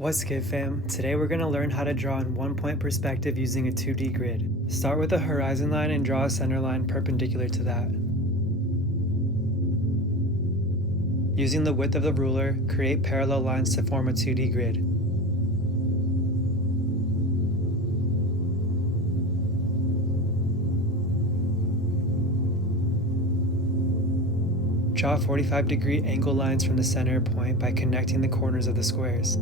What's good, fam? Today we're going to learn how to draw in one-point perspective using a 2D grid. Start with a horizon line and draw a center line perpendicular to that. Using the width of the ruler, create parallel lines to form a 2D grid. Draw 45-degree angle lines from the center point by connecting the corners of the squares.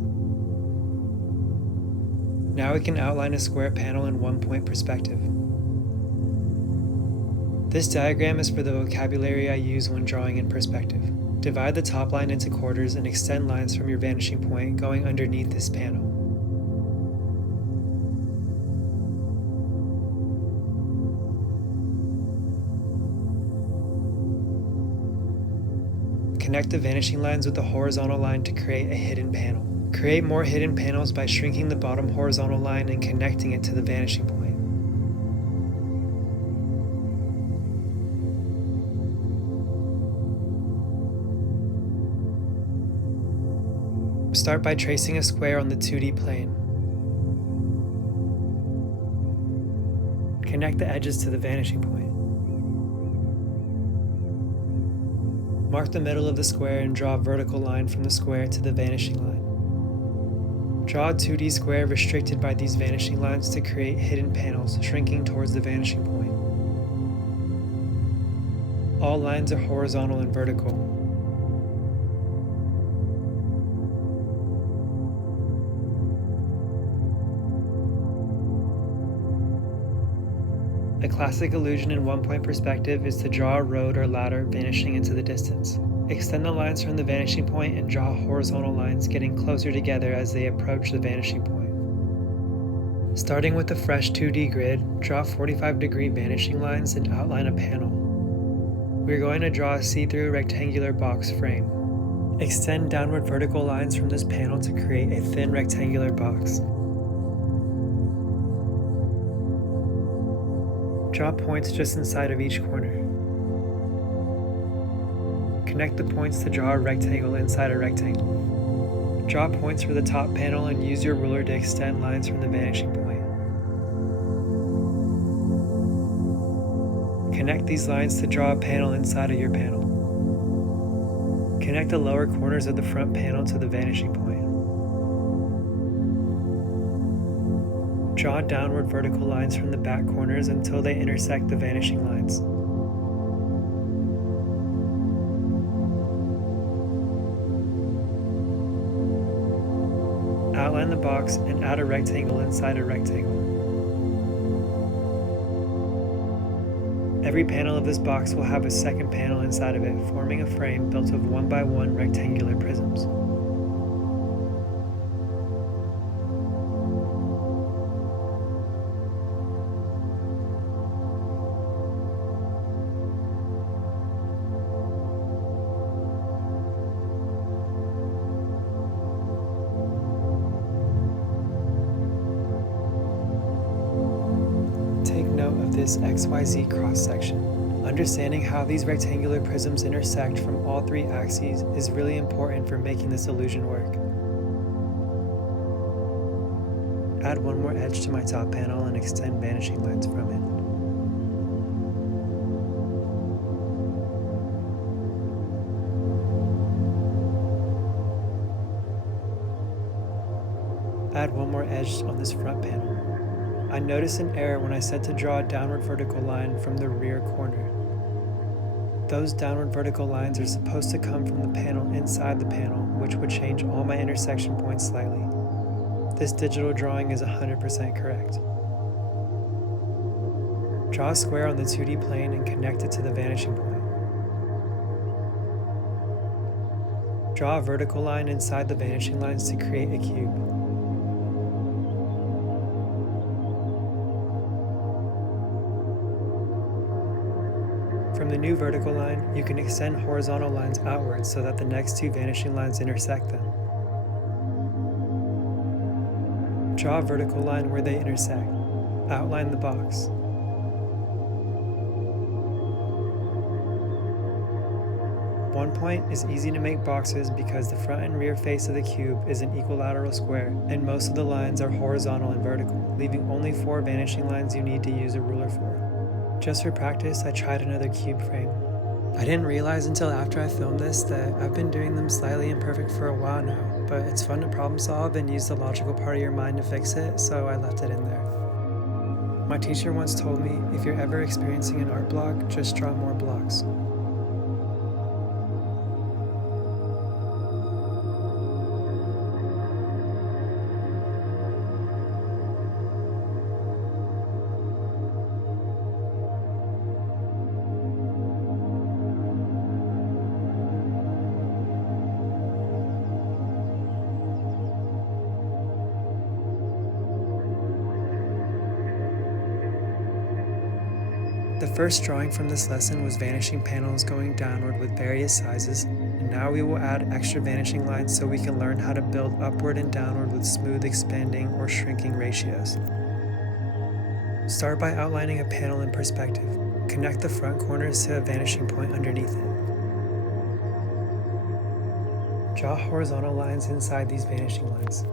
Now we can outline a square panel in one-point perspective. This diagram is for the vocabulary I use when drawing in perspective. Divide the top line into quarters and extend lines from your vanishing point going underneath this panel. Connect the vanishing lines with the horizontal line to create a hidden panel. Create more hidden panels by shrinking the bottom horizontal line and connecting it to the vanishing point. Start by tracing a square on the 2D plane. Connect the edges to the vanishing point. Mark the middle of the square and draw a vertical line from the square to the vanishing line. Draw a 2D square restricted by these vanishing lines to create hidden panels shrinking towards the vanishing point. All lines are horizontal and vertical. A classic illusion in one-point perspective is to draw a road or ladder vanishing into the distance. Extend the lines from the vanishing point and draw horizontal lines getting closer together as they approach the vanishing point. Starting with a fresh 2D grid, draw 45-degree vanishing lines and outline a panel. We're going to draw a see-through rectangular box frame. Extend downward vertical lines from this panel to create a thin rectangular box. Draw points just inside of each corner. Connect the points to draw a rectangle inside a rectangle. Draw points for the top panel and use your ruler to extend lines from the vanishing point. Connect these lines to draw a panel inside of your panel. Connect the lower corners of the front panel to the vanishing point. Draw downward vertical lines from the back corners until they intersect the vanishing lines. Outline the box and add a rectangle inside a rectangle. Every panel of this box will have a second panel inside of it, forming a frame built of 1x1 rectangular prisms. Take note of this XYZ cross-section. Understanding how these rectangular prisms intersect from all three axes is really important for making this illusion work. Add one more edge to my top panel and extend vanishing lines from it. Add one more edge on this front panel. I noticed an error when I said to draw a downward vertical line from the rear corner. Those downward vertical lines are supposed to come from the panel inside the panel, which would change all my intersection points slightly. This digital drawing is 100% correct. Draw a square on the 2D plane and connect it to the vanishing point. Draw a vertical line inside the vanishing lines to create a cube. From the new vertical line, you can extend horizontal lines outwards so that the next two vanishing lines intersect them. Draw a vertical line where they intersect. Outline the box. One point is easy to make boxes because the front and rear face of the cube is an equilateral square, and most of the lines are horizontal and vertical, leaving only 4 vanishing lines you need to use a ruler for. Just for practice, I tried another cube frame. I didn't realize until after I filmed this that I've been doing them slightly imperfect for a while now, but it's fun to problem solve and use the logical part of your mind to fix it, so I left it in there. My teacher once told me, if you're ever experiencing an art block, just draw more blocks. The first drawing from this lesson was vanishing panels going downward with various sizes, and now we will add extra vanishing lines so we can learn how to build upward and downward with smooth expanding or shrinking ratios. Start by outlining a panel in perspective. Connect the front corners to a vanishing point underneath it. Draw horizontal lines inside these vanishing lines.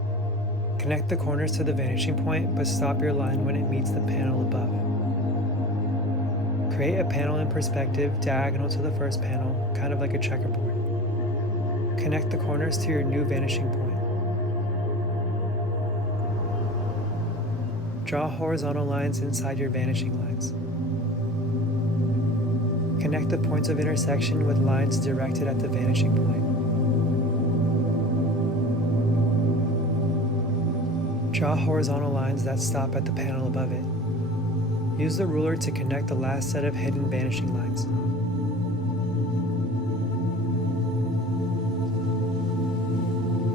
Connect the corners to the vanishing point, but stop your line when it meets the panel above. Create a panel in perspective diagonal to the first panel, kind of like a checkerboard. Connect the corners to your new vanishing point. Draw horizontal lines inside your vanishing lines. Connect the points of intersection with lines directed at the vanishing point. Draw horizontal lines that stop at the panel above it. Use the ruler to connect the last set of hidden vanishing lines.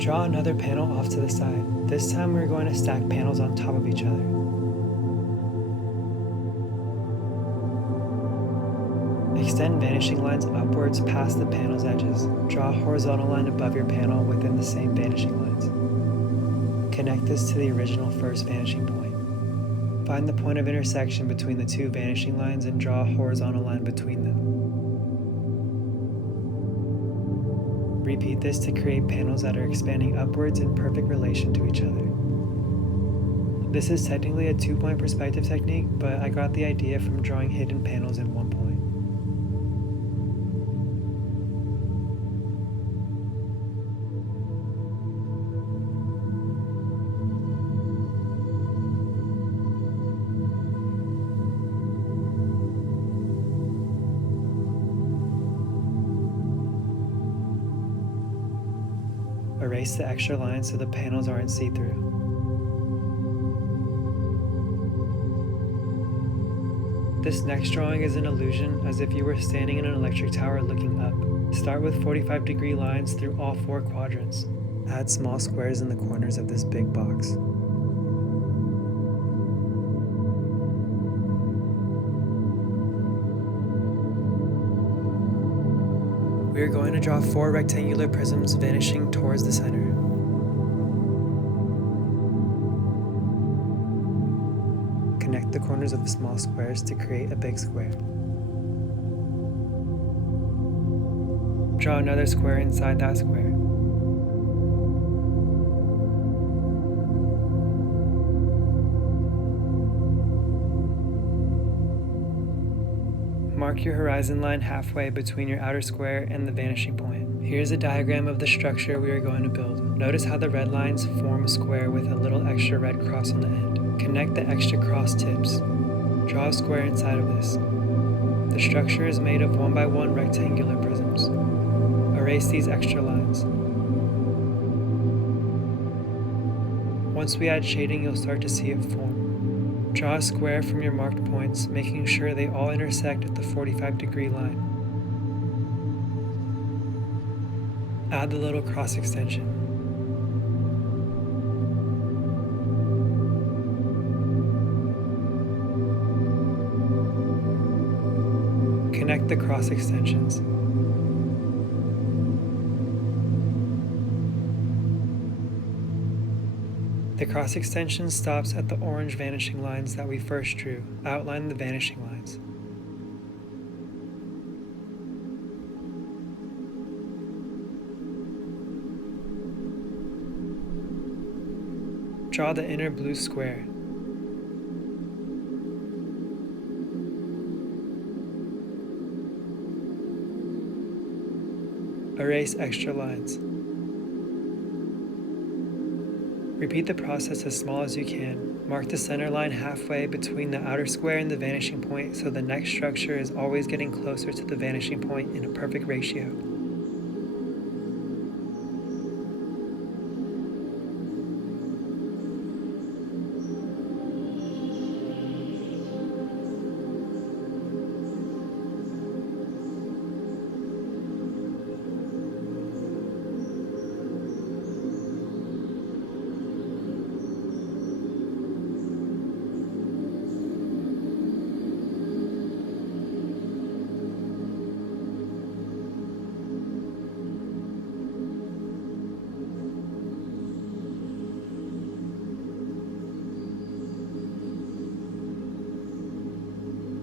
Draw another panel off to the side. This time we're going to stack panels on top of each other. Extend vanishing lines upwards past the panel's edges. Draw a horizontal line above your panel within the same vanishing lines. Connect this to the original first vanishing point. Find the point of intersection between the two vanishing lines and draw a horizontal line between them. Repeat this to create panels that are expanding upwards in perfect relation to each other. This is technically a 2-point perspective technique, but I got the idea from drawing hidden panels in 1 point. Erase the extra lines so the panels aren't see-through. This next drawing is an illusion, as if you were standing in an electric tower looking up. Start with 45-degree lines through all 4 quadrants. Add small squares in the corners of this big box. We are going to draw 4 rectangular prisms vanishing towards the center. Connect the corners of the small squares to create a big square. Draw another square inside that square. Mark your horizon line halfway between your outer square and the vanishing point. Here's a diagram of the structure we are going to build. Notice how the red lines form a square with a little extra red cross on the end. Connect the extra cross tips. Draw a square inside of this. The structure is made of 1x1 rectangular prisms. Erase these extra lines. Once we add shading, you'll start to see it form. Draw a square from your marked points, making sure they all intersect at the 45-degree line. Add the little cross extension. Connect the cross extensions. The cross extension stops at the orange vanishing lines that we first drew. Outline the vanishing lines. Draw the inner blue square. Erase extra lines. Repeat the process as small as you can. Mark the center line halfway between the outer square and the vanishing point so the next structure is always getting closer to the vanishing point in a perfect ratio.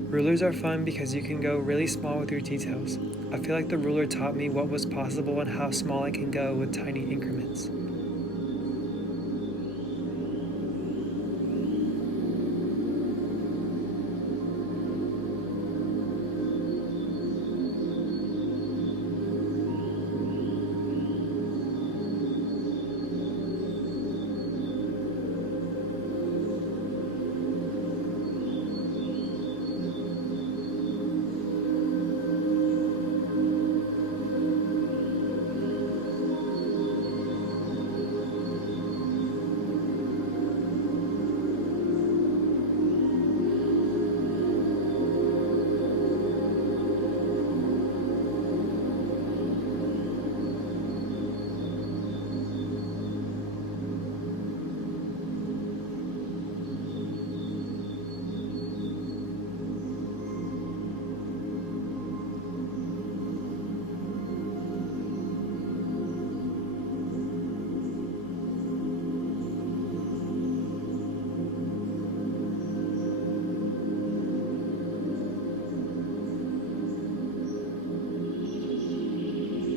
Rulers are fun because you can go really small with your details. I feel like the ruler taught me what was possible and how small I can go with tiny increments.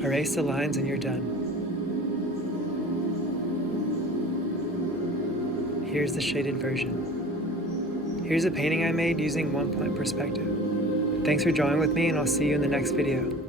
Erase the lines and you're done. Here's the shaded version. Here's a painting I made using 1-point perspective. Thanks for drawing with me, and I'll see you in the next video.